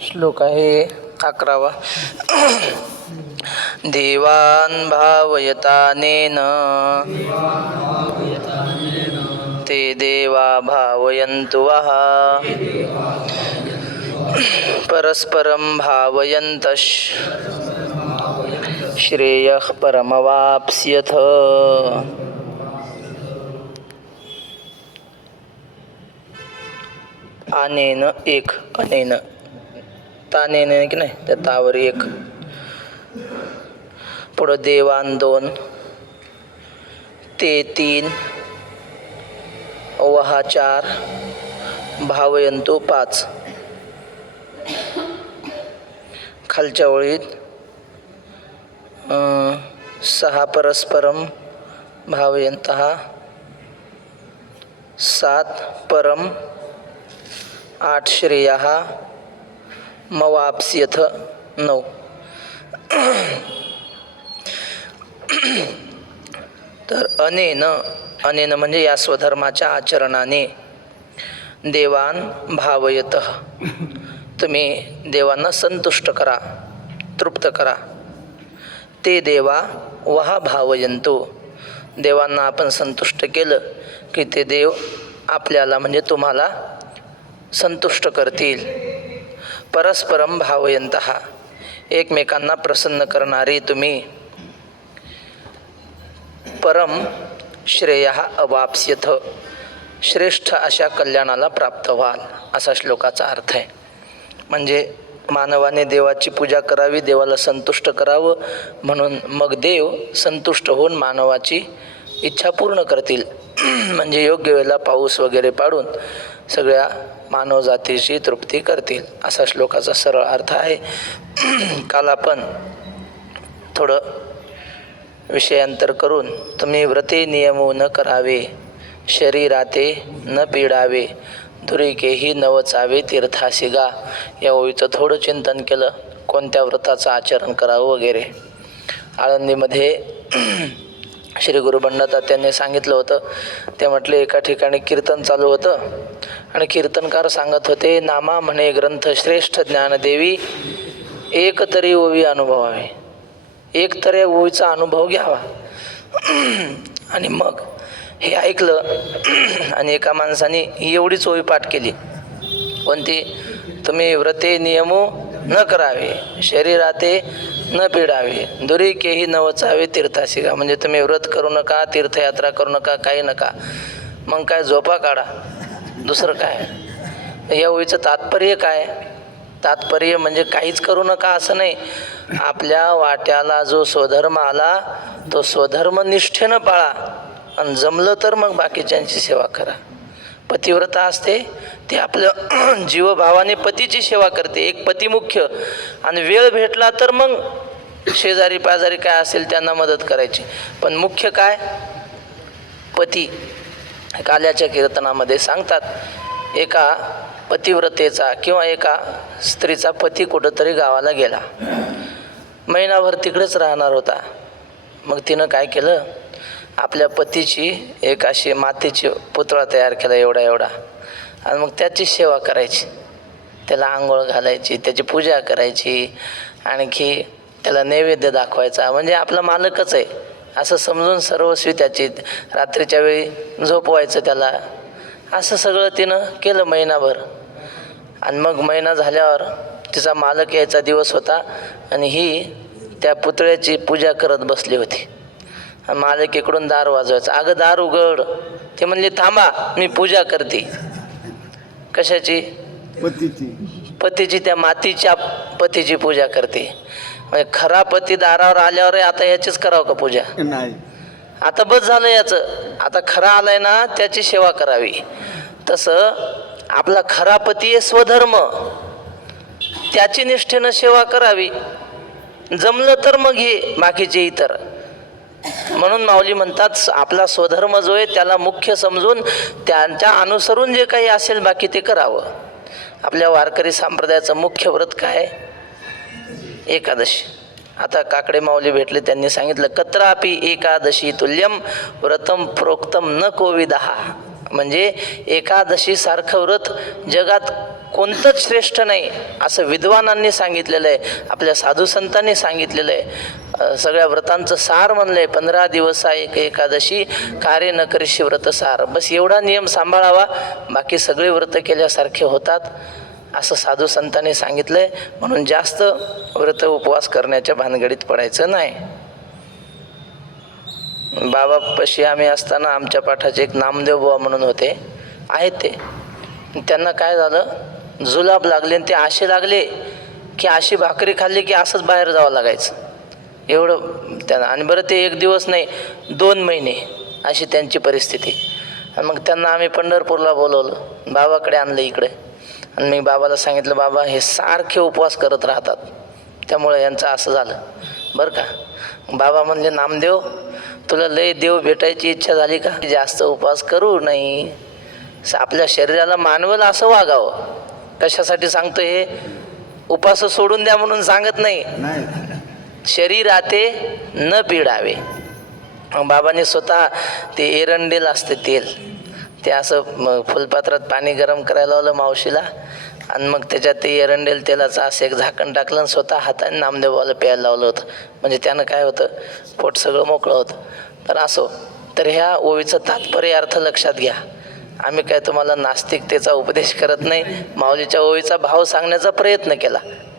श्लोक आहे 11वा. देवान् भावयतानेन ते देवा भावयन्तु वः परस्परं भावयन्तः श्रेयः परमवाप्स्यथ. अनेन एक, अनेन तानेन की नाही, त्या तावर एक, पुढं देवान दोन, ते तीन, वहा चार, भावयंतु पाच. खालच्या ओळीत सहा परस्परम भावयन्तः, सात परम, आठ श्रेयः, मवाप्स्यथ नऊ. तर अनेन, अनेन म्हणजे या स्वधर्माच्या आचरणाने, देवान भावयतः, तुम्ही देवांना संतुष्ट करा, तृप्त करा. ते देवा वहा भावयंतु, देवांना आपण संतुष्ट केलं की ते देव आपल्याला म्हणजे तुम्हाला संतुष्ट करतील. परस्परम भावयन्तः, एकमेकांना प्रसन्न करणारे तुम्ही. परम श्रेयः अवाप्स्यथ, श्रेष्ठ अशा कल्याणाला प्राप्त व्हाल, असा श्लोकाचा अर्थ आहे. म्हणजे मानवाने देवाची पूजा करावी, देवाला संतुष्ट करावं, म्हणून मग देव संतुष्ट होऊन मानवाची इच्छा पूर्ण करतील. म्हणजे योग्य वेळेला पाऊस वगैरे पाडून सगळ्या मानवजातीची तृप्ती करतील, असा श्लोकाचा सरळ अर्थ आहे. काल आपण थोडं विषयांतर करून तुम्ही व्रते नियमो न करावे, शरीराते न पीडावे, धुरिकेही नवचावे तीर्थासिगा, या ओळीचं थोडं चिंतन केलं, कोणत्या व्रताचं आचरण करावं वगैरे. आळंदीमध्ये श्री गुरु बंडातात्यांनी सांगितलं होतं. ते म्हटले एका ठिकाणी कीर्तन चालू होतं आणि कीर्तनकार सांगत होते, नामा म्हणे ग्रंथ श्रेष्ठ ज्ञानदेवी, एक तरी ओवी अनुभवावे, एक तरी ओवीचा अनुभव घ्यावा. आणि मग हे ऐकलं आणि एका माणसाने ही एवढीच ओवी पाठ केली. कोणती? तुम्ही व्रते नियमो न करावे, शरीराते न पिडावे, दुरीकेही नवचावे तीर्थासिगा. म्हणजे तुम्ही व्रत करू नका, तीर्थयात्रा करू नका, काही नका. मग काय झोपा काढा, दुसरं काय? या ओळीचं तात्पर्य काय? तात्पर्य म्हणजे काहीच करू नका असं नाही. आपल्या वाट्याला जो स्वधर्म आला तो स्वधर्म निष्ठेनं पाळा, आणि जमलं तर मग बाकीच्यांची सेवा करा. पतिव्रता असते ते आपलं जीवभावाने पतीची सेवा करते, एक पती मुख्य, आणि वेळ भेटला तर मग शेजारी पाजारी काय असेल त्यांना मदत करायची, पण मुख्य काय? पती. काल्याच्या कीर्तनामध्ये सांगतात, एका पतिव्रतेचा किंवा एका स्त्रीचा पती कुठंतरी गावाला गेला, महिनाभर तिकडेच राहणार होता. मग तिनं काय केलं, आपल्या पतीची एक अशी मातीची पुतळा तयार केला एवढा एवढा, आणि मग त्याची सेवा करायची, त्याला आंघोळ घालायची, त्याची पूजा करायची, आणखी त्याला नैवेद्य दाखवायचा. म्हणजे आपला मालकच आहे असं समजून सर्वस्वी त्याची रात्रीच्या वेळी झोपवायचं त्याला. असं सगळं तिनं केलं महिनाभर. आणि मग महिना झाल्यावर तिचा मालक यायचा दिवस होता आणि ही त्या पुतळ्याची पूजा करत बसली होती. मालक इकडून दार वाजवायचा, अगं दार उघड. ते म्हणले थांबा, मी पूजा करते. कशाची? पतीची, त्या मातीच्या पतीची पूजा करते. म्हणजे खरा पती दारावर आल्यावर आता याचीच करावं का पूजा? नाही. आता बस झालं याचं, आता खरा आलाय ना त्याची सेवा करावी. तसं आपला खरा पती आहे स्वधर्म, त्याची निष्ठेनं सेवा करावी. जमलं तर मग हे बाकीचे इतर. म्हणून माऊली म्हणतात, आपला स्वधर्म जो आहे त्याला मुख्य समजून त्यांच्या अनुसरून जे काही असेल बाकी ते करावं. आपल्या वारकरी संप्रदायाचं मुख्य व्रत काय? एकादशी. आता काकडे माऊली भेटले, त्यांनी सांगितलं, कत्रापि एकादशी तुल्यम व्रतम प्रोक्तम न कोविदहा. म्हणजे एकादशी सारखं व्रत जगात कोणतंच श्रेष्ठ नाही असं विद्वानांनी सांगितलेलं आहे, आपल्या साधुसंतांनी सांगितलेलं आहे. सगळ्या व्रतांचं सार म्हणलं आहे, 15 दिवस एक एकादशी कार्य न करीशी व्रत सार. बस एवढा नियम सांभाळावा, बाकी सगळे व्रत केल्यासारखे होतात असं साधुसंतांनी सांगितलं आहे. म्हणून जास्त व्रत उपवास करण्याच्या भानगडीत पडायचं नाही. बाबापाशी आम्ही असताना आमच्या पाठाचे एक नामदेव बुवा म्हणून होते, आहेत ते. त्यांना काय झालं, जुलाब लागले आणि ते असे लागले की अशी भाकरी खाल्ली की असंच बाहेर जावं लागायचं एवढं त्यांना. आणि बरं ते 1 दिवस नाही 2 महिने अशी त्यांची परिस्थिती. आणि मग त्यांना आम्ही पंढरपूरला बोलवलं, बाबाकडे आणलं इकडे. आणि मी बाबाला सांगितलं, बाबा हे सारखे उपवास करत राहतात त्यामुळे यांचं असं झालं बरं का. बाबा म्हणले, नामदेव तुला लय देव भेटायची इच्छा झाली का, जास्त उपवास करू नाही, आपल्या शरीराला मानवलं असं वागावं. कशासाठी सांगतो हे, उपास सोडून द्या म्हणून सांगत नाही, शरीराते न पिडावे. बाबांनी स्वतः ते एरंडेल असते तेल, ते असं फुलपात्रात पाणी गरम करायला लावलं मावशीला, आणि मग त्याच्यात ते एरंडेल तेलाचं असं एक झाकण टाकलं आणि स्वतः हाताने नामदेवाला प्यायला लावलं होतं. म्हणजे त्यानं काय होतं, पोट सगळं मोकळं होतं. तर असो, तर ह्या ओवीचं तात्पर्य अर्थ लक्षात घ्या. आम्ही काय तुम्हाला नास्तिकतेचा उपदेश करत नाही, माऊलीच्या ओवीचा भाव सांगण्याचा प्रयत्न केला.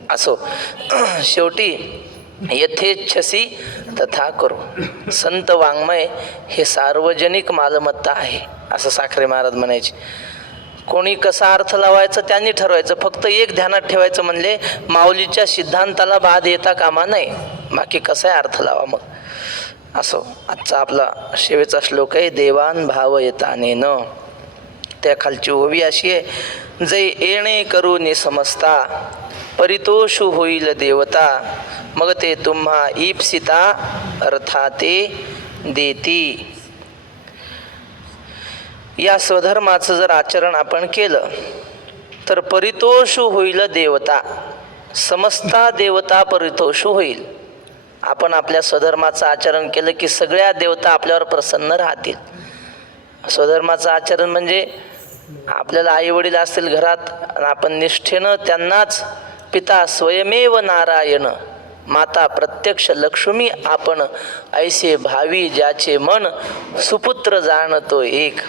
असो, शेवटी यथेच्छसी तथा करू. संत वाङ्मय हे सार्वजनिक मालमत्ता आहे असं साखरे महाराज म्हणायचे. कोणी कसा अर्थ लावायचा त्यांनी ठरवायचं, फक्त एक ध्यानात ठेवायचं म्हणले, माऊलीच्या सिद्धांताला बाध येता कामा नये, बाकी कसाही अर्थ लावा. मग असो, आजचा आपला शेवेचा श्लोक आहे, देवान भाव येताने न. त्या खालची ओवी अशी आहे, जै येणे करू निसमजता परितोषु होईल देवता, मग ते तुम्हा ईप्सिता अर्थाते देती. या स्वधर्माचं जर आचरण आपण केलं तर परितोषु होईल देवता, समस्ता देवता परितोषु होईल. आपण आपल्या स्वधर्माचं आचरण केलं की सगळ्या देवता आपल्यावर प्रसन्न राहतील. स्वधर्माचं आचरण म्हणजे आपल्याला आई वडील असतील घरात आणि आपण निष्ठेनं त्यांनाच पिता स्वयमेव नारायण, माता प्रत्यक्ष लक्ष्मी आपण, ऐसे भावी ज्याचे मन सुपुत्र जाणतो एक.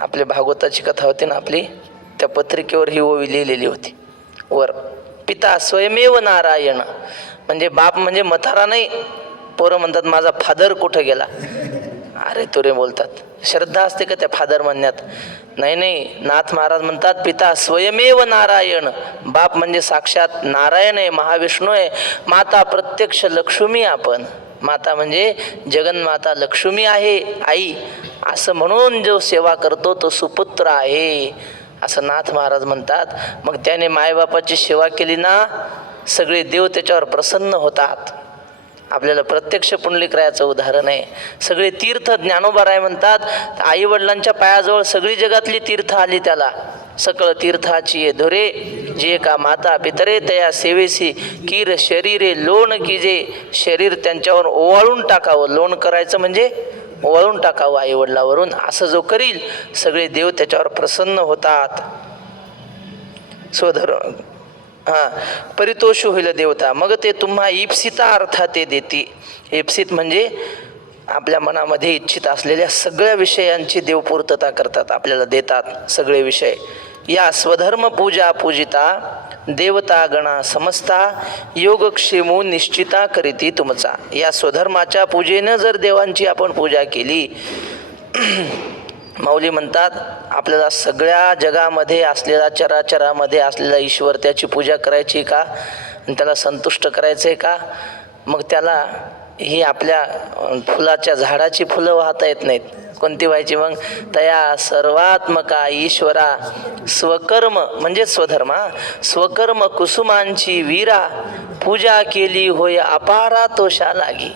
आपल्या भागवताची कथा होती ना आपली, त्या पत्रिकेवर ही ओवी लिहिलेली होती वर. पिता स्वयमेव नारायण म्हणजे बाप म्हणजे म्हातारा नाही. पोरं म्हणतात माझा फादर कुठं गेला, अरे तुरे बोलतात, श्रद्धा असते का त्या फादर म्हणण्यात? नाही नाही, नाथ महाराज म्हणतात पिता स्वयमेव नारायण, बाप म्हणजे साक्षात नारायण आहे, महाविष्णू आहे. माता प्रत्यक्ष लक्ष्मी आपण, माता म्हणजे जगन्माता लक्ष्मी आहे आई, असं म्हणून जो सेवा करतो तो सुपुत्र आहे असं नाथ महाराज म्हणतात. मग त्याने मायबापाची सेवा केली ना, सगळे देव त्याच्यावर प्रसन्न होतात. आपल्याला प्रत्यक्ष पुंडलिकरायाचं उदाहरण आहे. सगळे तीर्थ ज्ञानोबा म्हणतात, आई वडिलांच्या पायाजवळ सगळी जगातली तीर्थ आली त्याला. सकळ तीर्थाची धुरे जे का माता पितरे तया सेवेसी, कीर शरीरे लोण कीजे, शरीर त्यांच्यावर ओवाळून टाकावं. लोण करायचं म्हणजे ओवाळून टाकावं आई वडिलावरून. असं जो करील सगळे देव त्याच्यावर प्रसन्न होतात. स्वधर्म परितोष होईल देवता, मग ते तुम्हा ईप्सिता अर्थात ते देती. ईप्सित म्हणजे आपल्या मनामध्ये इच्छित असलेल्या सगळ्या विषयांची देवपूर्तता करतात, आपल्याला देतात सगळे विषय. या स्वधर्म पूजा पूजिता देवता गणा समजता, योगक्षेमो निश्चिता करीती तुमचा. या स्वधर्माच्या पूजेनं जर देवांची आपण पूजा केली, माऊली म्हणतात आपल्याला सगळ्या जगामध्ये असलेला चराचरामध्ये असलेला ईश्वर त्याची पूजा करायची का आणि त्याला संतुष्ट करायचं आहे का? मग त्याला ही आपल्या फुलाच्या झाडाची फुलं वाहता येत नाहीत. कोणती व्हायची मग? तया सर्वात्मका ईश्वरा स्वकर्म म्हणजे स्वधर्मा, स्वकर्म कुसुमांची वीरा, पूजा केली होय अपारा तोषा लागी.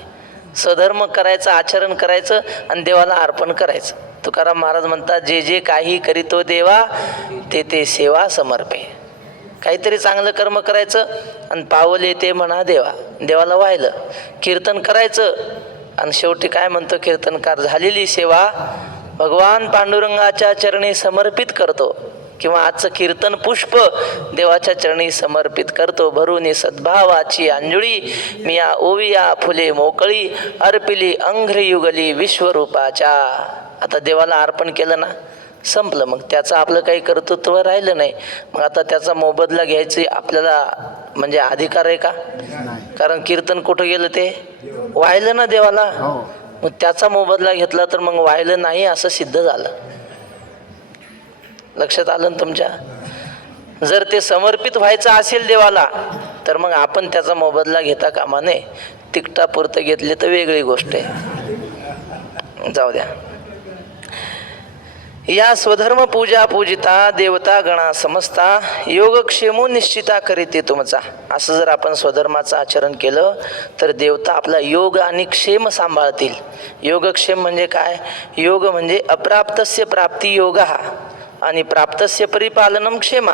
स्वधर्म करायचं, आचरण करायचं आणि देवाला अर्पण करायचं. तुकाराम महाराज म्हणतात, जे जे काही करीतो देवा ते ते सेवा समर्पे. काहीतरी चांगलं कर्म करायचं आणि पावले ते म्हणा देवा, देवाला व्हायलं. कीर्तन करायचं आणि शेवटी काय म्हणतो कीर्तनकार, झालेली सेवा भगवान पांडुरंगाच्या चरणी समर्पित करतो. किंवा आजचं कीर्तन पुष्प देवाच्या चरणी समर्पित करतो. भरून सद्भावाची अंजुळी मिया ओविया फुले मोकळी अर्पिली अंघ्रयुगली विश्वरूपाच्या. आता देवाला अर्पण केलं ना, संपलं. मग त्याचं आपलं काही कर्तृत्व राहिलं नाही. मग आता त्याचा मोबदला घ्यायची आपल्याला म्हणजे अधिकार आहे का? कारण कीर्तन कुठं गेलं ते वाहिलं ना देवाला. मग त्याचा मोबदला घेतला तर मग वाहिलं नाही असं सिद्ध झालं. लक्षात आलं ना तुमच्या? जर ते समर्पित व्हायचं असेल देवाला तर मग आपण त्याचा मोबदला घेता कामा नये. तिकटापुरतं घेतले तर वेगळी गोष्ट आहे. जाऊ द्या. या स्वधर्म पूजा पूजिता देवता गणा समजता योगक्षेमो निश्चिता करीते तुमचा. असं जर आपण स्वधर्माचं आचरण केलं तर देवता आपला योग आणि क्षेम सांभाळतील. योगक्षेम म्हणजे काय? योग म्हणजे अप्राप्तस्य प्राप्ती योग आणि प्राप्तस्य परिपालनम क्षेम.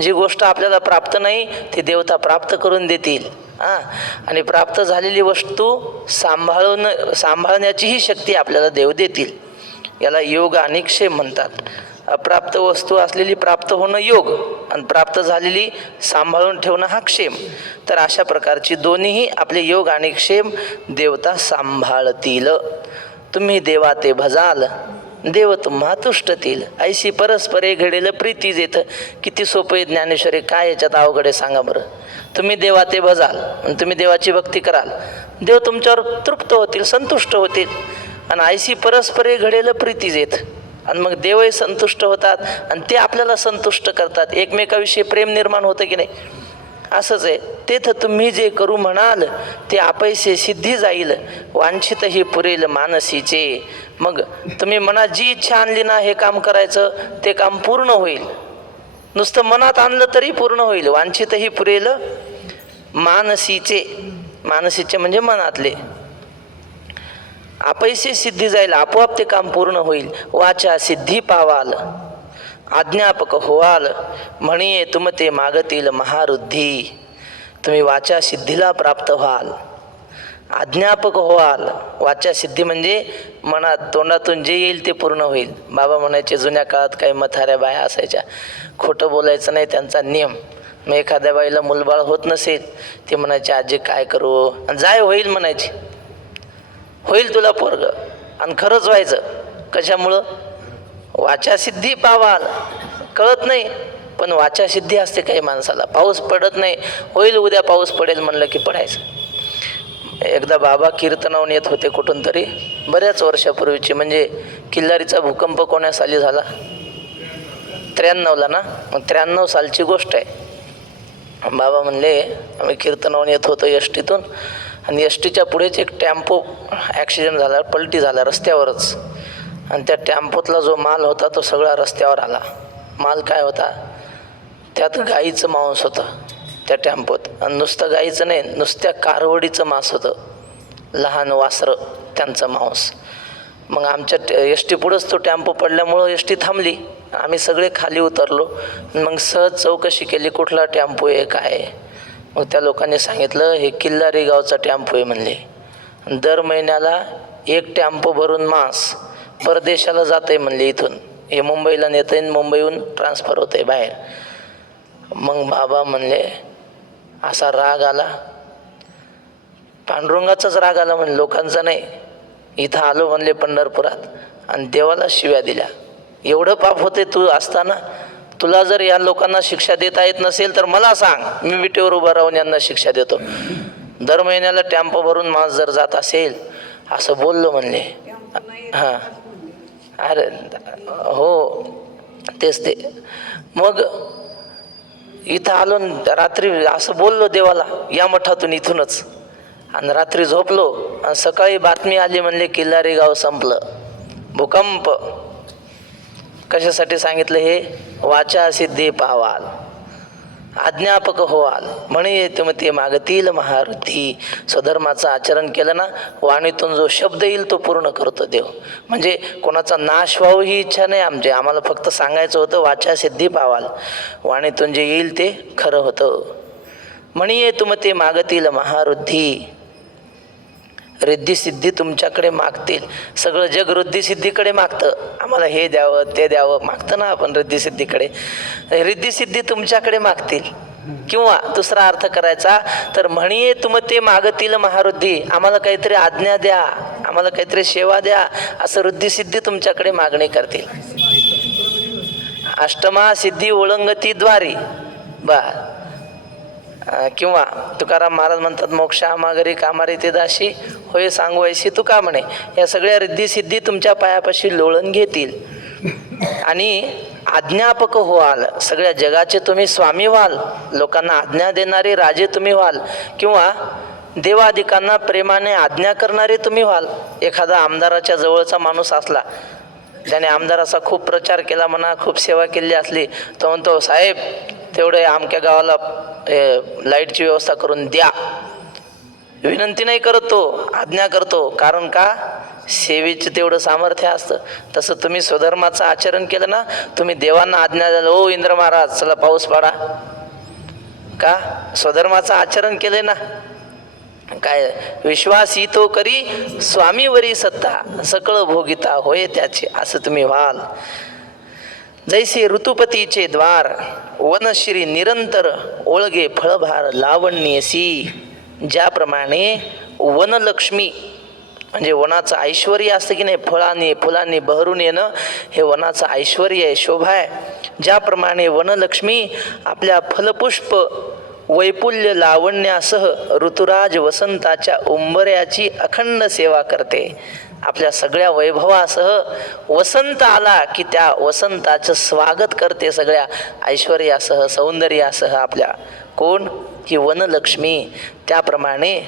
जी गोष्ट आपल्याला प्राप्त नाही ती देवता प्राप्त करून देतील. आणि प्राप्त झालेली वस्तू सांभाळण्याचीही शक्ती आपल्याला देव देतील. याला योग आणि क्षेम म्हणतात. अप्राप्त वस्तू असलेली प्राप्त होणं योग आणि प्राप्त झालेली सांभाळून ठेवणं हा क्षेम. तर अशा प्रकारची दोन्हीही आपले योग आणि क्षेम देवता सांभाळतील. तुम्ही देवा ते भजाल देव तुम्हा तुष्टतील. ऐशी परस्परे घडेल प्रीती जेथ. किती सोपं आहे ज्ञानेश्वरी, काय याच्यात अवघड आहे सांगा बरं. तुम्ही देवा ते भजाल आणि तुम्ही देवाची भक्ती कराल, देव तुमच्यावर तृप्त होतील, संतुष्ट होतील. आणि ऐशी परस्परे घडेल प्रीती जेथ. आणि मग देवही संतुष्ट होतात आणि ते आपल्याला संतुष्ट करतात. एकमेकाविषयी प्रेम निर्माण होतं की नाही? असंच आहे. तेथ तुम्ही जे करू म्हणाल ते आपैसे सिद्धी जाईल. वांछित ही पुरेल मानसीचे. मग तुम्ही मनात जी इच्छा आणली ना हे काम करायचं ते काम पूर्ण होईल. नुसतं मनात आणलं तरी पूर्ण होईल. वांछित ही पुरेल मानसीचे. मानसीचे म्हणजे मनातले. आपैसे सिद्धी जाईल, आपोआप ते काम पूर्ण होईल. वाचा सिद्धी पावाल आज्ञापक होवाल म्हणिये तुमते मागतील महारुद्धी. तुम्ही वाचा सिद्धीला प्राप्त व्हाल, आज्ञापक व्हाल. वाचा सिद्धी म्हणजे मनात तोंडातून जे येईल ते पूर्ण होईल. बाबा म्हणायचे जुन्या काळात काही म्हाताऱ्या बाया असायच्या, खोटं बोलायचं नाही त्यांचा नियम. मग एखाद्या बाईला मुलबाळ होत नसेल ते म्हणायचे आजी काय करू, आणि जाय होईल म्हणायची, होईल तुला पोरग. आणि खरंच व्हायचं. कशामुळं? वाचा सिद्धी पावाल. कळत नाही पण वाचा सिद्धी असते काही माणसाला. पाऊस पडत नाही, होईल उद्या पाऊस पडेल म्हणलं की पडायचं. एकदा बाबा कीर्तनावून येत होते कुठून तरी, बऱ्याच वर्षापूर्वीची, म्हणजे किल्लारीचा भूकंप कोण्या साली झाला? 93ला ना. मग 93 सालची गोष्ट आहे. बाबा म्हणले आम्ही कीर्तनावून येत होतो एसटीतून आणि एसटीच्या पुढेच एक टेम्पो ॲक्सिडेंट झाला, पलटी झाला रस्त्यावरच. आणि त्या टेम्पोतला जो माल होता तो सगळा रस्त्यावर आला. माल काय होता? त्यात गाईचं मांस होतं त्या टेम्पोत. आणि नुसतं गाईचं नाही, नुसत्या कारवडीचं मांस होतं, लहान वासरं त्यांचं मांस. मग आमच्या एस टी पुढंच तो टेम्पो पडल्यामुळं एस टी थांबली. आम्ही सगळे खाली उतरलो. मग सहज चौकशी केली कुठला टेम्पो आहे काय आहे. मग त्या लोकांनी सांगितलं हे किल्लारी गावचा टेम्पो आहे म्हणले. दर महिन्याला एक टेम्पो भरून मांस परदेशाला जात आहे म्हणले. इथून हे मुंबईला नेतं आहे, मुंबईहून ट्रान्सफर होतं आहे बाहेर. मग बाबा म्हणले असा राग आला, पांडुरंगाचाच राग आला म्हणले, लोकांचा नाही. इथं आलो म्हणले पंढरपुरात आणि देवाला शिव्या दिल्या. एवढं पाप होते तू असताना, तुला जर या लोकांना शिक्षा देता येत नसेल तर मला सांग, मी विटेवर उभा राहून यांना शिक्षा देतो. दर महिन्याला टेम्पो भरून मांस जर जात असेल असं बोललो म्हणले. हां अरे हो तेच ते. मग इथं आलो रात्री असं बोललो देवाला या मठातून इथूनच. आणि रात्री झोपलो आणि सकाळी बातमी आली म्हणले किल्लारी गाव संपलं, भूकंप. कशासाठी सांगितलं हे? वाचा सिद्धी पावाल आज्ञापक होवाल म्हणे तुमते मागतील महारुद्धी. स्वधर्माचं आचरण केलं ना, वाणीतून जो शब्द येईल तो पूर्ण करतो देव. म्हणजे कोणाचा नाश व्हावं ही इच्छा नाही आमची, आम्हाला फक्त सांगायचं होतं वाचा सिद्धी पावाल. वाणीतून जे येईल ते खरं होतं. म्हणे तुमते मागतील महारुद्धी. रिद्धिसिद्धी तुमच्याकडे मागतील. सगळं जग रिद्धिसिद्धीकडे मागतं, आम्हाला हे द्यावं ते द्यावं मागतं ना आपण रिद्धिसिद्धीकडे. रिद्धिसिद्धी तुमच्याकडे मागतील. किंवा दुसरा अर्थ करायचा तर म्हणिये तुमते मागतील महारुद्धी, आम्हाला काहीतरी आज्ञा द्या, आम्हाला काहीतरी सेवा द्या, असं रिद्धिसिद्धी तुमच्याकडे मागणी करतील. अष्टमा सिद्धी ओळंगती द्वारी बा. किंवा तुकाराम महाराज म्हणतात मोक्षा मागरी कामारी ते दाशी होय सांगवायशी तुका म्हणे. या सगळ्या रिद्धिसिद्धी तुमच्या पायापाशी लोळण घेतील आणि आज्ञापक व्हाल. सगळ्या जगाचे तुम्ही स्वामी व्हाल, लोकांना आज्ञा देणारे राजे तुम्ही व्हाल किंवा देवादिकांना प्रेमाने आज्ञा करणारे तुम्ही व्हाल. एखादा आमदाराच्या जवळचा माणूस असला, त्याने आमदाराचा खूप प्रचार केला म्हणा, खूप सेवा केली असली, तो म्हणतो साहेब तेवढे अमक्या गावाला लाईटची व्यवस्था करून द्या. विनंती नाही करत तो, आज्ञा करतो. कारण का? सेवेचं तेवढं सामर्थ्य असतं. तसं तुम्ही स्वधर्माचं आचरण केलं ना, तुम्ही देवांना आज्ञा द्याल, ओ इंद्र महाराज चला पाऊस पाडा. का? स्वधर्माचं आचरण केले ना. काय? विश्वास तो करी स्वामीवरी सत्ता, सकळ भोगिता होय त्याचे, असं तुम्ही व्हाल. जैसे ऋतुपतीचे द्वार वनश्री निरंतर ओळगे फळभार लावण्यसी, ज्याप्रमाणे वनलक्ष्मी म्हणजे वनाचं ऐश्वर असतं की नाही, फळांनी फुलांनी बहरून येणं हे वनाचं ऐश्वर आहे, शोभा आहे. ज्याप्रमाणे वनलक्ष्मी आपल्या फलपुष्प वैपुल्य लावण्यासह ऋतुराज वसंताच्या उंबऱ्याची अखंड सेवा करते. आपल्या सगळ्या वैभवासह वसंत आला की त्या वसंताचं स्वागत करते, सगळ्या ऐश्वर्यासह सौंदर्यासह आपल्या. कोण? ही वनलक्ष्मी. त्याप्रमाणे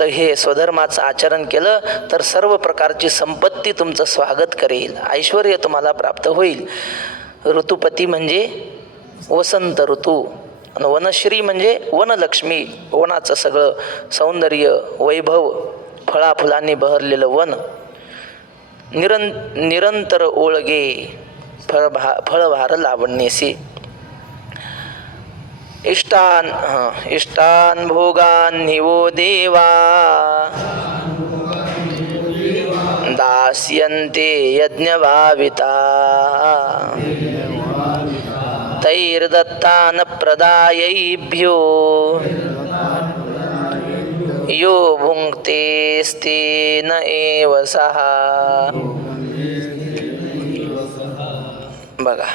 हे स्वधर्माचं आचरण केलं तर सर्व प्रकारची संपत्ती तुमचं स्वागत करेल, ऐश्वर तुम्हाला प्राप्त होईल. ऋतुपती म्हणजे वसंत ऋतू आणि वनश्री म्हणजे वनलक्ष्मी, वनाचं सगळं सौंदर्य वैभव, फळाफुलांनी बहरलेलं वन. निरंतर ओळगे फळभार लावण्यसी. इष्टान भोगान निवो देवा दास्यन्ते यज्ञभाविता तैर्दत्तान प्रदायैभ्यो यो भुङ्क्तेस्तेन एव सः. बघा,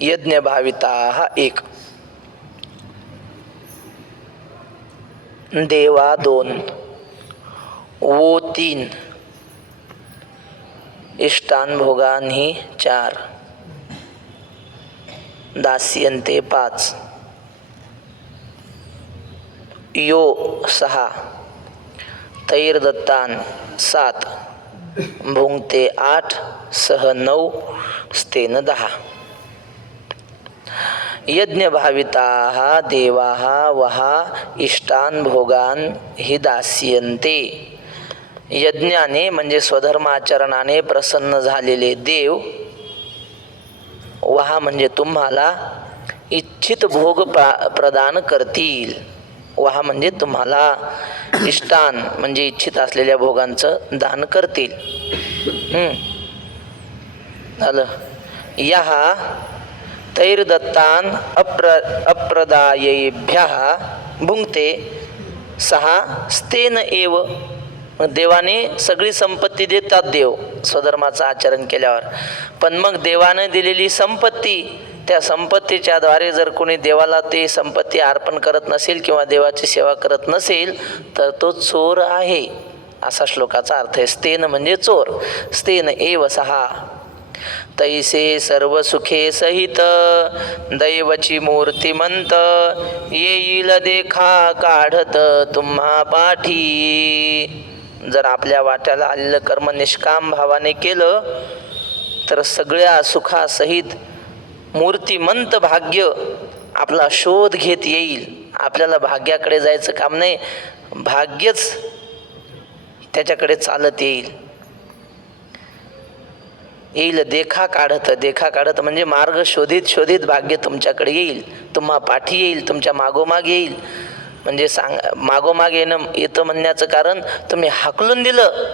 यज्ञभाविता हा एक, देवा दोन, वो तीन, इष्टान भोगान ही चार, दास्यन्ते पाच, यो सहा, तैर्दत्तान सात, भुंगते आठ, सह नऊ, स्तेन 10. यज्ञभाविता देवा वहा इष्टान भोगान हि दास्यन्ते. यज्ञाने म्हणजे स्वधर्माचरणाने प्रसन्न झालेले देव, वहा म्हणजे तुम्हाला इच्छित भोग प्रदान करतील. वहा म्हणजे तुम्हाला इष्टान म्हणजे इच्छित असलेल्या भोगांचं दान करतील. झालं. यहा तैर्दत्तान अप्रदायेभ्यः भुंक्ते सहा स्तेन एव. देवाने सगळी संपत्ती देतात देव स्वधर्माचं आचरण केल्यावर, पण मग देवाने दिलेली संपत्ती, त्या संपत्तीच्या द्वारे जर कोणी देवाला ते संपत्ती अर्पण करत नसेल किंवा देवाची सेवा करत नसेल तर तो चोर आहे, असा श्लोकाचा अर्थ आहे. स्तेन म्हणजे चोर. स्तेन एव सहा. तैसे सर्व सुखे सहित दैवची मूर्तिमंत येईल देखा काढत तुम्हा पाठी. जर आपल्या वाट्याला आलेलं कर्म निष्काम भावाने केलं तर सगळ्या सुखासहित मूर्तिमंत भाग्य आपला शोध घेत येईल. आपल्याला भाग्याकडे जायचं काम नाही, भाग्यच त्याच्याकडे चालत येईल. देखा काढत. देखा काढत म्हणजे मार्ग शोधित शोधित भाग्य तुमच्याकडे येईल, तुम्हा पाठी येईल, तुमच्या मागोमाग येईल. म्हणजे मागोमाग येतं म्हणण्याचं कारण तुम्ही हाकलून दिलं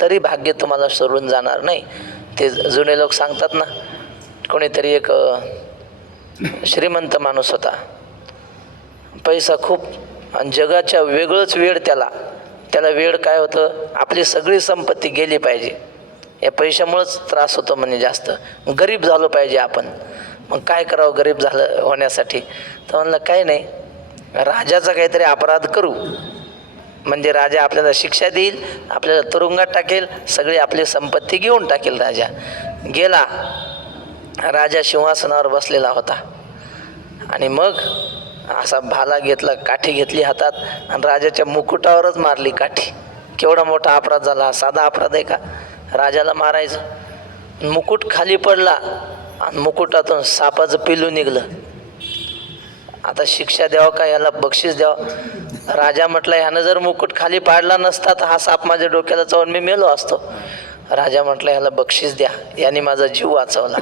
तरी भाग्य तुम्हाला सोडून जाणार नाही. ते जुने लोक सांगतात ना, कोणीतरी एक श्रीमंत माणूस होता, पैसा खूप आणि जगाच्या वेगळंच वेळ त्याला वेळ काय होतं, आपली सगळी संपत्ती गेली पाहिजे, या पैशामुळंच त्रास होतो म्हणजे जास्त, गरीब झालो पाहिजे आपण. मग काय करावं गरीब होण्यासाठी? तर म्हणलं काय नाही, राजाचा काहीतरी अपराध करू, म्हणजे राजा आपल्याला शिक्षा देईल, आपल्याला तुरुंगात टाकेल, सगळी आपली संपत्ती घेऊन टाकेल. राजा गेला, राजा सिंहासनावर बसलेला होता आणि मग असा भाला घेतला, काठी घेतली हातात आणि राजाच्या मुकुटावरच मारली काठी. केवढा मोठा अपराध झाला, साधा अपराध आहे का राजाला मारायचं? मुकुट खाली पडला आणि मुकुटातून सापाचं पिलू निघलं. आता शिक्षा द्यावं का याला बक्षीस द्यावं? राजा म्हटलं, ह्यानं जर मुकुट खाली पाडला नसता तर हा साप माझ्या डोक्याला चावून मी मेलो असतो. राजा म्हटलं, ह्याला बक्षीस द्या, याने माझा जीव वाचवला.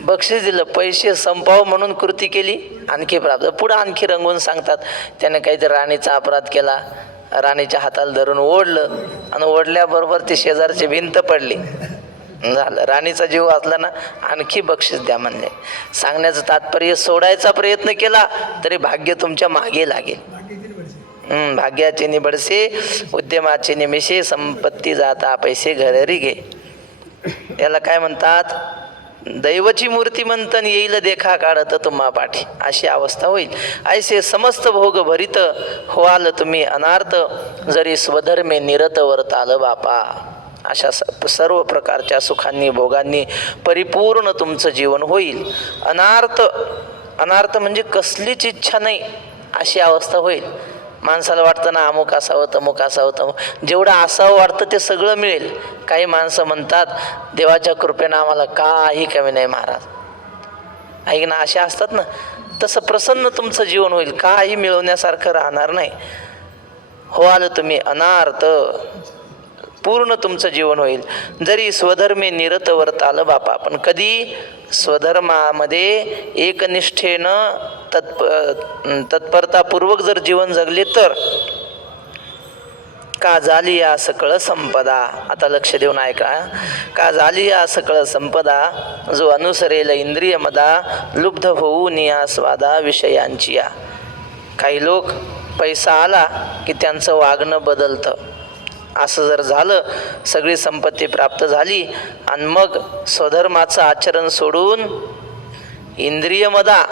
बक्षीस दिलं. पैसे संपावं म्हणून कृती केली, आणखी प्राप्त. पुढं आणखी रंगवून सांगतात, त्याने काहीतरी राणीचा अपराध केला, राणीच्या हाताला धरून ओढलं आणि ओढल्याबरोबर ती शेजारची भिंत पडली, झालं, राणीचा जीव वाचला ना, आणखी बक्षीस द्या म्हणणे. सांगण्याचं तात्पर्य, सोडायचा प्रयत्न केला तरी भाग्य तुमच्या मागे लागेल. भाग्याचे निबडसे उद्यमाचे निमिषे, संपत्ती जाता पैसे घररी घे. याला काय म्हणतात? दैवची मूर्ती म्हणतन येईल देखा काढत तुम्हा पाठी, अशी अवस्था होईल. ऐसे समस्त भोग भरित व्हाल तुम्ही अनार्थ, जरी स्वधर्मे निरत वर्ताल बापा. अशा सर्व प्रकारच्या सुखांनी भोगांनी परिपूर्ण तुमचं जीवन होईल. अनार्थ म्हणजे कसलीच इच्छा नाही अशी अवस्था होईल. माणसाला वाटतं ना, अमुक असावं तमुक असावं, जेवढं असावं वाटतं ते सगळं मिळेल. काही माणसं म्हणतात, देवाच्या कृपेनं आम्हाला काही कमी नाही महाराज, ऐक ना, असे असतात ना. तसं प्रसन्न तुमचं जीवन होईल, काही मिळवण्यासारखं राहणार नाही. व्हाल तुम्ही अनार्थ, पूर्ण तुमचं जीवन होईल. जरी स्वधर्मे निरत वर्ताल बापा. पण कधी स्वधर्मामध्ये एकनिष्ठेनं तत्परतापूर्वक जर जीवन जगले तर. का झाली या सकळ संपदा. आता लक्ष देऊन ऐका. का झाली या सकळ संपदा, जो अनुसरेल इंद्रिय मदा, लुब्ध होऊन या स्वादा विषयांची या. काही लोक पैसा आला की त्यांचं वागणं बदलतं. असं जर झालं, सगळी संपत्ती प्राप्त झाली आणि मग स्वधर्माचं आचरण सोडून इंद्रियमदा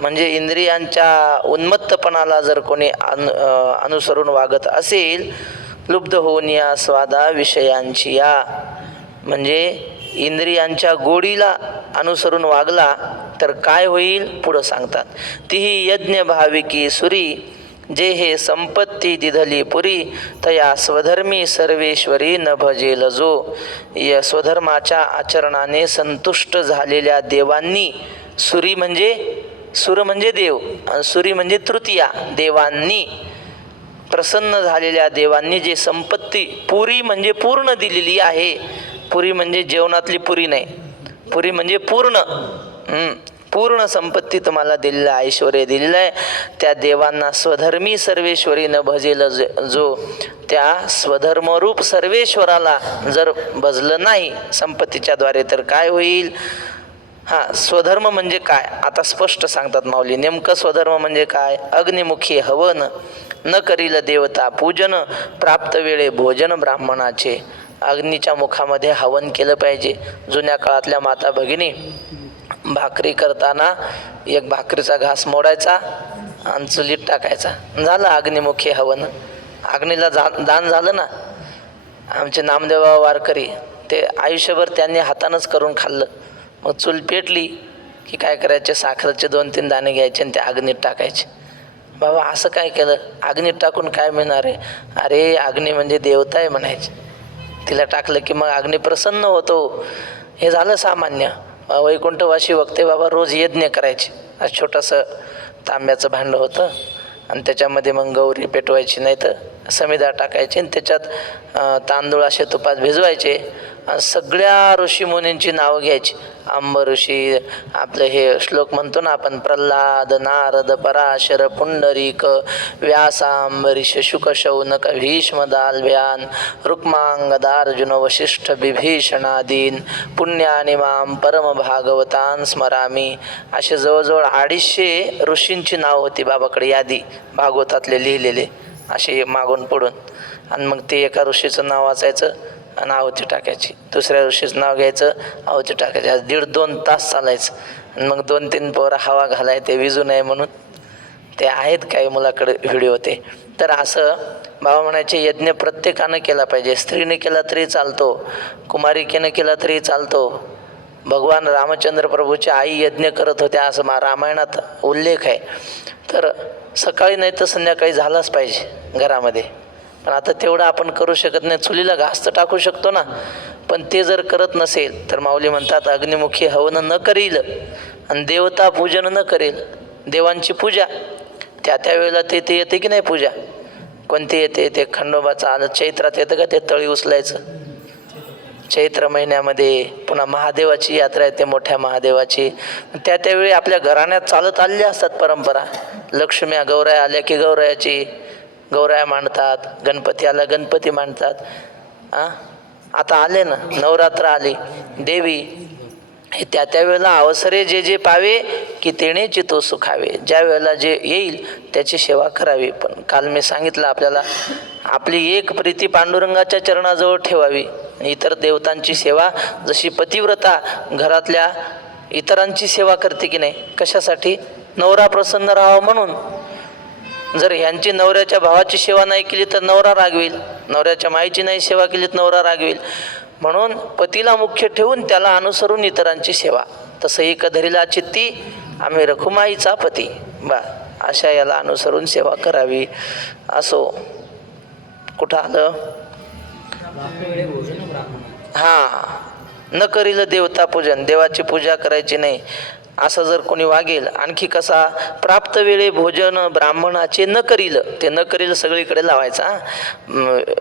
म्हणजे इंद्रियांच्या उन्मत्तपणाला जर कोणी अनुसरून वागत असेल, लुब्ध होऊन या स्वादा विषयांची या, म्हणजे इंद्रियांच्या गोडीला अनुसरून वागला तर काय होईल पुढं सांगतात. तीही यज्ञ भाविकी सुरी, जे हे संपत्ती दिधली पुरी, तया स्वधर्मी सर्वेश्वरी न भजेल जो. या स्वधर्माच्या आचरणाने संतुष्ट झालेल्या देवांनी, सुरी म्हणजे सुर म्हणजे देव आणि सुरी म्हणजे तृतीया, देवांनी, प्रसन्न झालेल्या देवांनी जे संपत्ती पुरी म्हणजे पूर्ण दिलेली आहे. पुरी म्हणजे जेवणातली पुरी नाही, पुरी म्हणजे पूर्ण संपत्ती तुम्हाला दिलेलं आहे, ऐश्वर्य दिलेलं आहे. त्या देवांना स्वधर्मी सर्वेश्वरी न भजेल जो. त्या स्वधर्मरूप सर्वेश्वराला जर भजलं नाही संपत्तीच्या द्वारे तर काय होईल? स्वधर्म म्हणजे काय आता स्पष्ट सांगतात माऊली. नेमकं स्वधर्म म्हणजे काय? अग्निमुखी हवन, न करील देवता पूजन, प्राप्त वेळे भोजन ब्राह्मणाचे. अग्नीच्या मुखामध्ये हवन केलं पाहिजे. जुन्या काळातल्या माता भगिनी भाकरी करताना एक भाकरीचा घास मोडायचा आणि चुलीत टाकायचा, झालं अग्निमुखी हवन. अग्नीला दान झालं ना. आमचे नामदेव वारकरी ते आयुष्यभर त्यांनी हातानंच करून खाल्लं. मग चूल पेटली की काय करायचे, साखरेचे 2-3 दाणे घ्यायचे आणि ते अग्नीत टाकायचे. बाबा असं काय केलं, अग्नीत टाकून काय मिळणार आहे? अरे अग्नी म्हणजे देवता आहे म्हणायचे. तिला टाकलं की मग अग्नी प्रसन्न होतो. हे झालं सामान्य. वैकुंठवासी वक्ते बाबा रोज यज्ञ करायचे. आज छोटंसं तांब्याचं भांडं होतं आणि त्याच्यामध्ये मग गौरी पेटवायची, नाही तर समिधा टाकायची आणि त्याच्यात तांदूळ असे तुपात भिजवायचे सगळ्या ऋषीमुनींची नावं घ्यायची. अंब ऋषी, आपलं हे श्लोक म्हणतो ना आपण, प्रल्हाद, नारद, पराशर, पुंडरीक, व्यासांबरीश, शुक, शौनक, भीष्म, दाल्भ्यान, रुक्मांगदार्जुन, वशिष्ठ, बिभीषणादीन, पुण्यानि मां परम भागवतान स्मरामी. असे जवळजवळ 250 ऋषींची नाव होती बाबाकडे, यादी भागवतातले लिहिलेले असे मागून पुढून. आणि मग ते एका ऋषीचं नाव वाचायचं आणि आहुती टाकायची, दुसऱ्या ऋषीचं नाव घ्यायचं, आहुती टाकायची. आज 1.5-2 तास चालायचं. आणि मग 2-3 पोरं हवा घालाय ते विजू नये म्हणून. ते आहेत काही मुलाकडे व्हिडिओ ते. तर असं बाबा म्हणायचे, यज्ञ प्रत्येकानं केला पाहिजे. स्त्रीने केला तरी चालतो, कुमारिकेनं केला तरी चालतो. भगवान रामचंद्र प्रभूची आई यज्ञ करत होत्या असं रामायणात उल्लेख आहे. तर सकाळी नाही तर संध्याकाळी झालाच पाहिजे घरामध्ये. पण आता तेवढं आपण करू शकत नाही. चुलीला घास तर टाकू शकतो ना, पण ते जर करत नसेल तर माऊली म्हणतात, अग्निमुखी हवन न करील आणि देवता पूजन न करेल. देवांची पूजा त्या वेळेला ते येते की नाही पूजा? कोणती येते? ते खंडोबाचं आलं चैत्रात येतं का ते तळी उचलायचं चैत्र महिन्यामध्ये. पुन्हा महादेवाची यात्रा येते, मोठ्या महादेवाची. त्यावेळी आपल्या घराण्यात चालत आलेल्या असतात परंपरा. लक्ष्म्या गौराया आल्या की गौरायाची गौराया मांडतात, गणपती आला गणपती मांडतात. आता आले ना नवरात्र आली, देवी हे त्यावेळेला अवसरे जे पावे की तेणे चितो सुखावे. ज्या वेळेला जे येईल त्याची सेवा करावी. पण काल मी सांगितलं आपल्याला, आपली एक प्रीती पांडुरंगाच्या चरणाजवळ ठेवावी. इतर देवतांची सेवा, जशी पतिव्रता घरातल्या इतरांची सेवा करते की नाही, कशासाठी? नवरा प्रसन्न राहावा म्हणून. जर ह्यांची नवऱ्याच्या भावाची सेवा नाही केली तर नवरा रागवेल, नवऱ्याच्या माईची नाही सेवा केली तर नवरा रागवेल. म्हणून पतीला मुख्य ठेवून त्याला अनुसरून इतरांची सेवा. तसं एक धरीला चित्ती आम्ही रखुमाईचा पती, बा अशा याला अनुसरून सेवा करावी. असो, कुठं आलं? न करील देवता पूजन, देवाची पूजा करायची नाही असं जर कोणी वागेल. आणखी कसा? प्राप्त वेळे भोजन ब्राह्मणाचे न करील. ते न करील सगळीकडे लावायचा.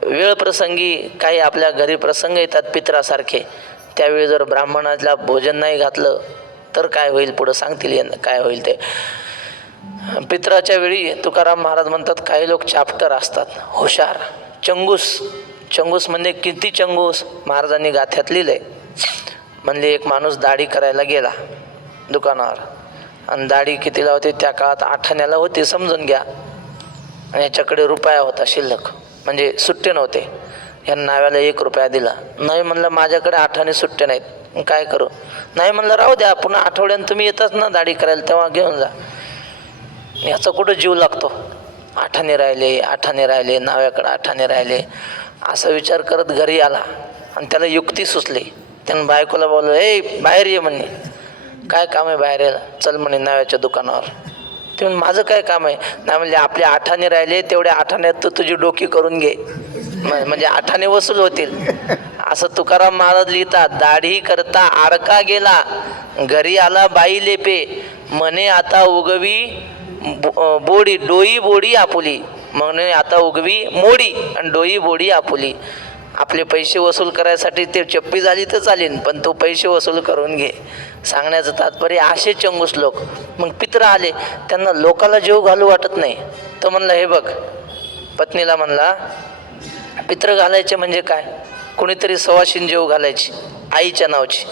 वेळ प्रसंगी काही आपल्या घरी प्रसंग येतात पित्रासारखे, त्यावेळी जर ब्राह्मणाला भोजन नाही घातलं तर काय होईल पुढं सांगतील काय होईल ते. पित्राच्या वेळी तुकाराम महाराज म्हणतात, काही लोक चाप्टर असतात, हुशार, चंगूस म्हणजे किती चंगूस? महाराजांनी गाथ्यात लिहिलंय. म्हणले एक माणूस दाढी करायला गेला दुकानावर, आणि दाढी कितीला होती? त्या काळात 8 आण्याला होती समजून घ्या. आणि याच्याकडे रुपया होता शिल्लक, म्हणजे सुट्टे नव्हते. ह्या नाव्याला 1 रुपया दिला. नाही म्हणलं माझ्याकडे 8 आणे सुट्टे नाहीत, काय करू? नाही म्हणलं राहू द्या, पुन्हा आठवड्यानं तुम्ही येताच ना दाढी करायला, तेव्हा घेऊन जा. याचा कुठं जीव लागतो? 8 आणे राहिले, नाव्याकडे 8 आणे राहिले. असा विचार करत घरी आला आणि त्याला युक्ती सुचली. त्यानं बायकोला बोललं, ए बाहेर ये म्हणे. काय काम आहे बाहेर यायला? चल म्हणे नाव्याच्या दुकानावर. ते म्हणे माझं काय काम आहे? नाही म्हणजे आपले 8 आणे राहिले, तेवढ्या 8 आण्यात तू तुझी डोकी करून घे, म्हणजे 8 आणे वसूल होतील. असं तुकाराम महाराज लिहितात. दाढी करता आडका गेला, घरी आला बाई लेपे, म्हणे आता उगवी बोडी, डोई बोडी आपुली. म्हणे आता उगवी मोडी आणि डोई बोडी आपुली. आपले पैसे वसूल करायसाठी ते चप्पी झाली तर चालेल, पण तू पैसे वसूल करून घे. सांगण्याचं तात्पर्य असे चंगूस लोक. मग पित्र आले, त्यांना लोकाला जीव घालू वाटत नाही. तो म्हणला, हे बघ, पत्नीला म्हणला, पित्र घालायचे म्हणजे काय? कुणीतरी सवाशीन जीव घालायची आईच्या नावची,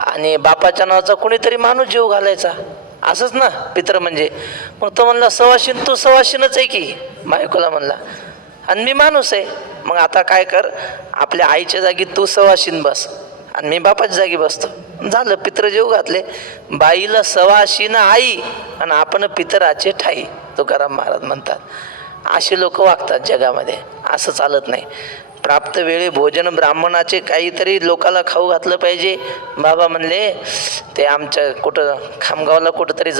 आणि बापाच्या नावाचा कुणीतरी माणूस जीव घालायचा, असंच ना पित्र म्हणजे. मग तो म्हणला, सवाशीन तू सवाशीनच आहे की? बायकोला म्हणला, आणि मी माणूस आहे. मग आता काय कर, आपल्या आईच्या जागी तू सवाशीन बस आणि मी बापाच्या जागी बसतो. झालं, पित्र जीव घातले. बाईला सवाशीन आई आणि आपण पितराचे ठाई, तुकाराम महाराज म्हणतात. असे लोक वागतात जगामध्ये, असं चालत नाही. प्राप्त वेळे भोजन ब्राह्मणाचे, काहीतरी लोकाला खाऊ घातलं पाहिजे. बाबा म्हणले, ते आमच्या कुठं खामगावला कुठंतरी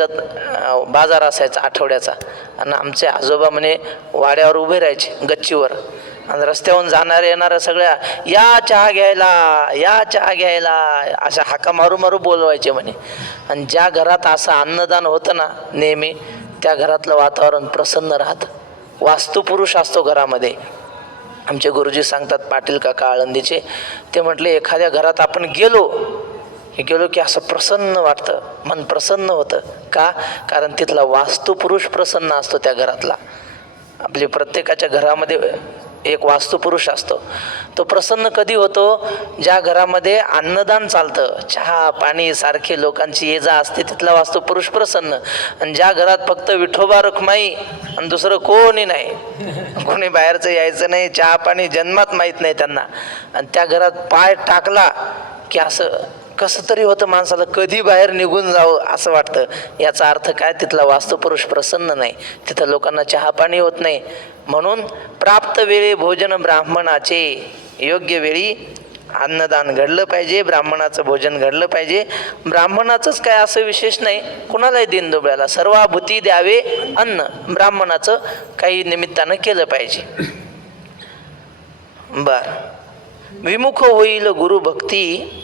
बाजार असायचा आठवड्याचा, आणि आमचे आजोबा म्हणे वाड्यावर उभे राहायचे गच्चीवर, आणि रस्त्यावरून जाणाऱ्या येणाऱ्या सगळ्या या चहा घ्यायला अशा हाका मारू बोलवायचे म्हणे. आणि ज्या घरात असं अन्नदान होतं ना नेहमी, त्या घरातलं वातावरण प्रसन्न राहतं. वास्तुपुरुष असतो घरामध्ये. आमचे गुरुजी सांगतात, पाटील काका आळंदीचे, ते म्हटले एखाद्या घरात आपण गेलो की असं प्रसन्न वाटतं, मन प्रसन्न होतं. का? कारण तिथला वास्तुपुरुष प्रसन्न असतो त्या घरातला. आपली प्रत्येकाच्या घरामध्ये एक वास्तुपुरुष असतो. तो प्रसन्न कधी होतो? ज्या घरामध्ये अन्नदान चालतं, चहा पाणी सारखे लोकांची ये जा असते, तिथला वास्तुपुरुष प्रसन्न. आणि ज्या घरात फक्त विठोबा रखमाई आणि दुसरं कोणी नाही, कोणी बाहेरचं यायचं नाही, चहा पाणी जन्मात माहीत नाही त्यांना, आणि त्या घरात पाय टाकला की असं कसं तरी होतं, माणसाला कधी बाहेर निघून जावं असं वाटतं. याचा अर्थ काय? तिथला वास्तुपुरुष प्रसन्न नाही, तिथं लोकांना चहा पाणी होत नाही. म्हणून प्राप्त वेळी भोजन ब्राह्मणाचे, योग्य वेळी अन्नदान घडलं पाहिजे, ब्राह्मणाचं भोजन घडलं पाहिजे. ब्राह्मणाचंच काय असं विशेष नाही, कुणालाही दीनदुबळ्याला सर्वाभूती द्यावे अन्न, ब्राह्मणाचं काही निमित्तानं केलं पाहिजे. बर. विमुख होईल गुरुभक्ती,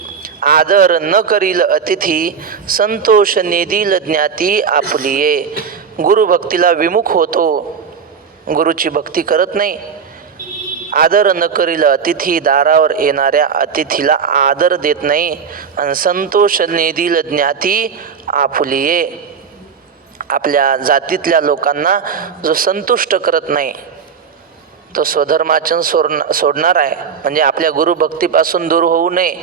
आदर न करील अतिथी, संतोष नेदील ज्ञाती आपलीये. गुरुभक्तीला विमुख होतो, गुरुची भक्ती करत नाही. आदर न करील अतिथी, दारावर येणाऱ्या अतिथीला आदर देत नाही. आणि संतोष नेदील ज्ञाती आपलीये, आपल्या जातीतल्या लोकांना जो संतुष्ट करत नाही तो स्वधर्माचरण सोडणार आहे. म्हणजे आपल्या गुरुभक्तीपासून दूर होऊ नये.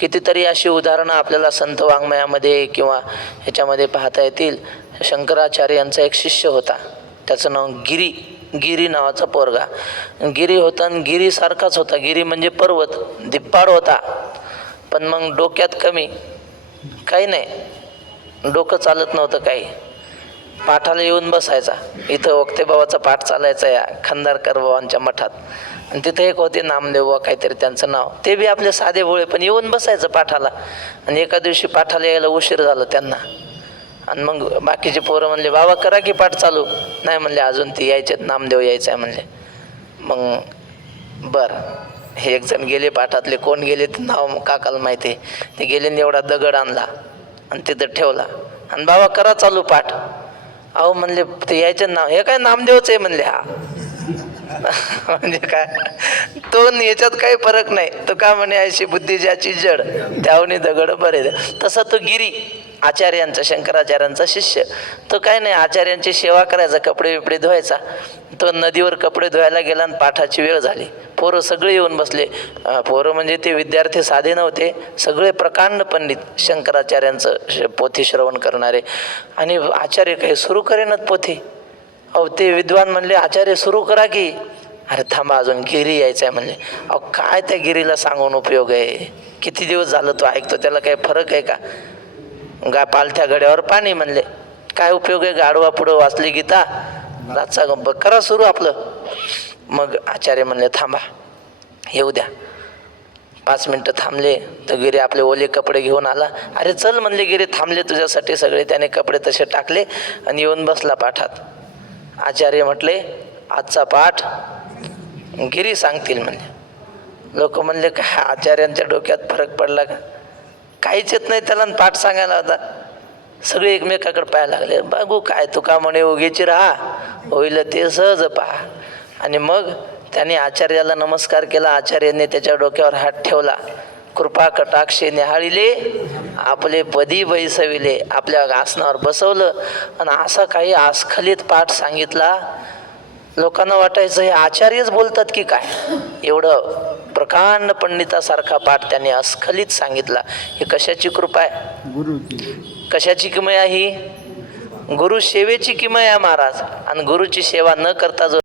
कितीतरी अशी उदाहरणं आपल्याला संत वाङ्मयामध्ये किंवा ह्याच्यामध्ये पाहता येतील. शंकराचार्य यांचा एक शिष्य होता, त्याचं नाव गिरी नावाचा पोरगा. गिरी होता आणि गिरीसारखाच होता. गिरी म्हणजे पर्वत, धिप्पाड होता, पण मग डोक्यात कमी, काही नाही, डोकं चालत नव्हतं काही. पाठाला येऊन बसायचा. इथं वक्तेबाबाचा पाठ चालायचा या खंदारकर बाबांच्या मठात, आणि तिथे एक होते नामदेव बाबा काहीतरी त्यांचं नाव, ते बी आपले साधे भोळे, पण येऊन बसायचं पाठाला. आणि एका दिवशी पाठाला यायला उशीर झाला त्यांना, आणि मग बाकीचे पोरं म्हणले, बाबा करा की पाठ चालू. नाही म्हणले, अजून ते यायचे, नामदेव यायचं आहे म्हणले. मग बरं, हे एक जण गेले पाठातले, कोण गेले ते नाव काकाला माहिती आहे. ते गेले आणि एवढा दगड आणला आणि तिथं ठेवला, आणि बाबा करा चालू पाठ. अहो म्हणले, ते यायचं नाव, हे काय नामदेवच आहे म्हणले. हा म्हणजे काय, तो याच्यात काही फरक नाही. तो का म्हणे, अशी बुद्धी ज्याची जड त्यावनी दगड बरे. तसा तो गिरी आचार्यांचा, शंकराचार्यांचा शिष्य, तो काय नाही, आचार्यांची सेवा करायचा, कपडे बिपडे धुवायचा. तो नदीवर कपडे धुवायला गेला आणि पाठाची वेळ झाली. पोरं सगळे येऊन बसले. पोरं म्हणजे ते विद्यार्थी साधे नव्हते, सगळे प्रकांड पंडित, शंकराचार्यांचं पोथी श्रवण करणारे. आणि आचार्य काही सुरू करेनच पोथी. अहो ते विद्वान म्हणले, आचार्य सुरू करा की. अरे थांबा, अजून गिरी यायचं आहे म्हणले. अहो काय त्या गिरीला सांगून उपयोग आहे, किती दिवस झालं तो ऐकतो, त्याला काही फरक आहे का? पालथ्या घड्यावर पाणी म्हणले, काय उपयोग आहे, गाडवा पुढं वाचली गीता, रातचा गंप करा सुरू आपलं. मग आचार्य म्हणले, थांबा येऊ द्या. 5 मिनटं थांबले तर गिरी आपले ओले कपडे घेऊन आला. अरे चल म्हणले, गिरी थांबले तुझ्यासाठी सगळे. त्याने कपडे तसे टाकले आणि येऊन बसला पाठात. आचार्य म्हटले, आजचा पाठ गिरी सांगतील म्हणले. लोक म्हणले, काय आचार्यांच्या डोक्यात फरक पडला का? काहीच येत नाही त्याला, पाठ सांगायला होता. सगळे एकमेकाकडे पाहायला लागले. बघू काय, तुका म्हणे उगीची राहा, होईल ते सहज पहा. आणि मग त्याने आचार्याला नमस्कार केला. आचार्यांनी त्याच्या डोक्यावर हात ठेवला. कृपा कटाक्षे निहाळिले, आपले पदी बैसविले, आपल्या आसनावर बसवलं आणि असा काही आस्खलित पाठ सांगितला. लोकांना वाटायचं हे आचार्यच बोलतात की काय, एवढं प्रकांड पंडितासारखा पाठ त्याने अस्खलित सांगितला. ही कशाची कृपा आहे, कशाची किमया? ही गुरु सेवेची किमया महाराज. आणि गुरुची सेवा न करता जो